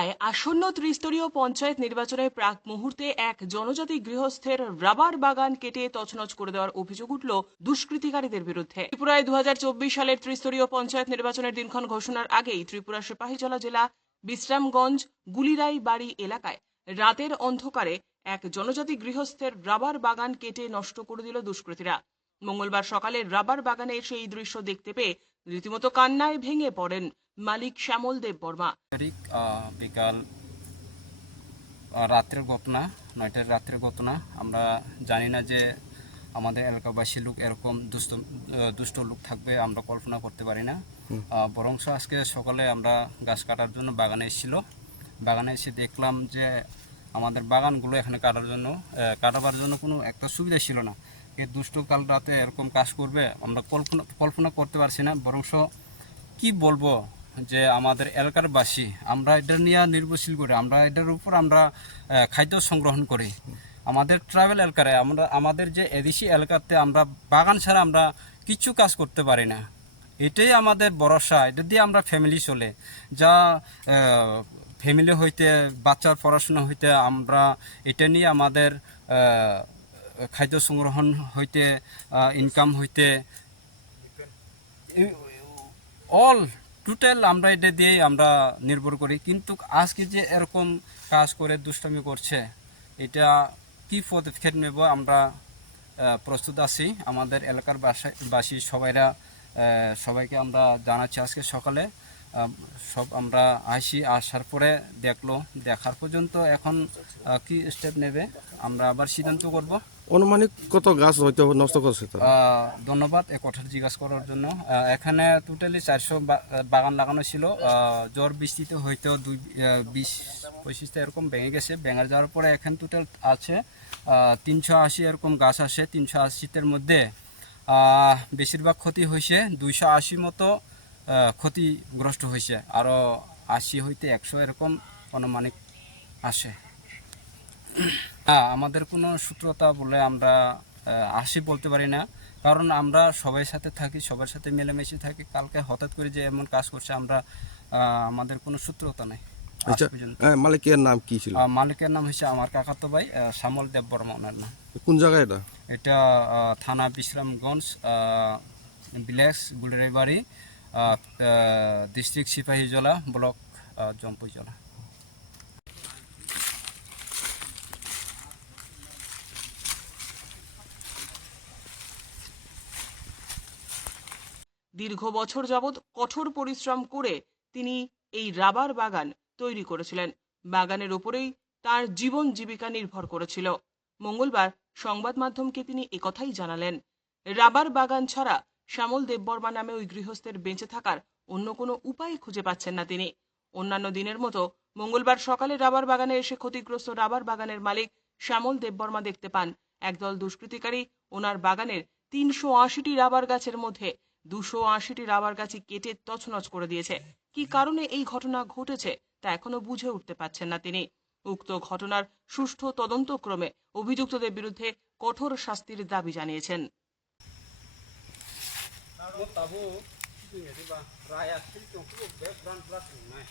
জেলায় আসন্ন ত্রিস্তরীয় পঞ্চায়েত নির্বাচনের প্রাক মুহূর্তে এক জনজাতি গৃহস্থের রাবার বাগান কেটে তছনছ করে দেওয়ার অভিযোগ উঠল দুষ্কৃতিকারীদের বিরুদ্ধে। ত্রিপুরায় দু হাজার চব্বিশ সালের ত্রিস্তরীয় পঞ্চায়েত নির্বাচনের দিনক্ষণ ঘোষণার আগেই ত্রিপুরা সিপাহীজলা জেলা, বিশ্রামগঞ্জ, গুলিরাই বাড়ি এলাকায় রাতের অন্ধকারে এক জনজাতি গৃহস্থের রাবার বাগান কেটে নষ্ট করে দিল দুষ্কৃতীরা। মঙ্গলবার সকালে রাবার বাগানে সেই দৃশ্য দেখতে পেয়ে রীতিমতো কান্নায় ভেঙে পড়েন মালিক শ্যামল দেব বর্মা। তারিখ বিকাল রাত্রের ঘটনা নয়টার রাত্রের ঘটনা। আমরা জানি না যে আমাদের এলাকাবাসী লোক এরকম দুষ্ট দুষ্ট লোক থাকবে আমরা কল্পনা করতে পারি না। বরংস আজকে সকালে আমরা গাছ কাটার জন্য বাগানে এসেছিল। বাগানে এসে দেখলাম যে আমাদের বাগানগুলো এখানে কাটার জন্য কাটাবার জন্য কোনো একটা সুবিধা ছিল না। এই দুষ্ট কাল রাতে এরকম কাজ করবে আমরা কল্পনা কল্পনা করতে পারছি না। বরংস কি বলব যে আমাদের এলাকার বাসী আমরা এটা নিয়ে নির্ভরশীল করি, আমরা এটার উপর আমরা খাদ্য সংগ্রহণ করি। আমাদের ট্রাভেল এলাকায় আমরা, আমাদের যে এদেশি এলাকাতে আমরা বাগান ছাড়া আমরা কিছু কাজ করতে পারি না। এটাই আমাদের ভরসা, এটা দিয়ে আমরা ফ্যামিলি চলে। যা ফ্যামিলি হইতে, বাচ্চার পড়াশোনা হইতে আমরা এটা নিয়ে আমাদের খাদ্য সংগ্রহণ হইতে ইনকাম হইতে অল টোটাল আমরা এটা দিয়েই আমরা নির্ভর করি। কিন্তু আজকে যে এরকম কাজ করে, দুষ্টমি করছে, এটা কি পদক্ষেপ নেব আমরা প্রস্তুত আছি। আমাদের এলাকার বাসা সবাইরা সবাইকে আমরা জানাচ্ছি আজকে সকালে। সব আমরা আসি আসার পরে দেখল। দেখার পর্যন্ত এখন কি স্টেপ নেবে? আমরা আবার সিদ্ধান্ত করব। অনুমানিক কত গাছ হয়তো নষ্ট করছে ধন্যবাদ এ কথাটা জিজ্ঞাসা করার জন্য। এখানে টোটালি চারশো বাগান লাগানো ছিল। জ্বর বৃষ্টিতে হয়তো দুই বিশ পঁচিশটা এরকম ভেঙে গেছে। ভেঙে যাওয়ার পরে এখানে টোটাল আছে তিনশো আশি এরকম গাছ আসে তিনশো আশিটার মধ্যে বেশিরভাগ ক্ষতি হয়েছে। দুইশো আশি মতো ক্ষতিগ্রস্ত হয়েছে। আরও আশি হইতে একশো এরকম অনুমানিক আসে। আমাদের কোনো সূত্রতা বলে আমরা আসি বলতে পারি না। কারণ আমরা সবাই সাথে থাকি সবার সাথে মিলেমিশে থাকি। কালকে হঠাৎ করে যে এমন কাজ করছে আমরা আমাদের কোনো সূত্রতা নেই। আচ্ছা মালিকের নাম কি ছিল? মালিকের নাম হচ্ছে আমার কাকাতো ভাই শ্যামল দেব বর্মা ওনার নাম। কোন জায়গায় এটা? এটা থানা বিশ্রামগঞ্জ বিলেক্স Guliraibari district Sepahijala block ah, Jampuijala দীর্ঘ বছর যাবৎ কঠোর পরিশ্রম করে তিনি এই রাবার বাগান তৈরি করেছিলেন। বাগানের ওপরেই তার জীবন জীবিকা নির্ভর করেছিল। মঙ্গলবার সংবাদ মাধ্যমকে তিনি একথাই জানালেন রাবার বাগান ছাড়া শ্যামল দেববর্মা নামে ওই গৃহস্থের বেঁচে থাকার অন্য কোনো উপায় খুঁজে পাচ্ছেন না তিনি। অন্যান্য দিনের মতো মঙ্গলবার সকালে রাবার বাগানে এসে ক্ষতিগ্রস্ত রাবার বাগানের মালিক শ্যামল দেববর্মা দেখতে পান। একদল দুষ্কৃতিকারী ওনার বাগানের তিনশো আশিটি রাবার গাছের মধ্যে দুশো আশিটি রাবার গাছই কেটে তছনছ করে দিয়েছে। কি কারণে এই ঘটনা ঘটেছে তা এখনও বুঝে উঠতে পারছেন না তিনি। উক্ত ঘটনার সুষ্ঠু তদন্তক্রমে অভিযুক্তদের বিরুদ্ধে কঠোর শাস্তির দাবি জানিয়েছেন। tabu ingat tiba rakyat itu cukup background belakang nah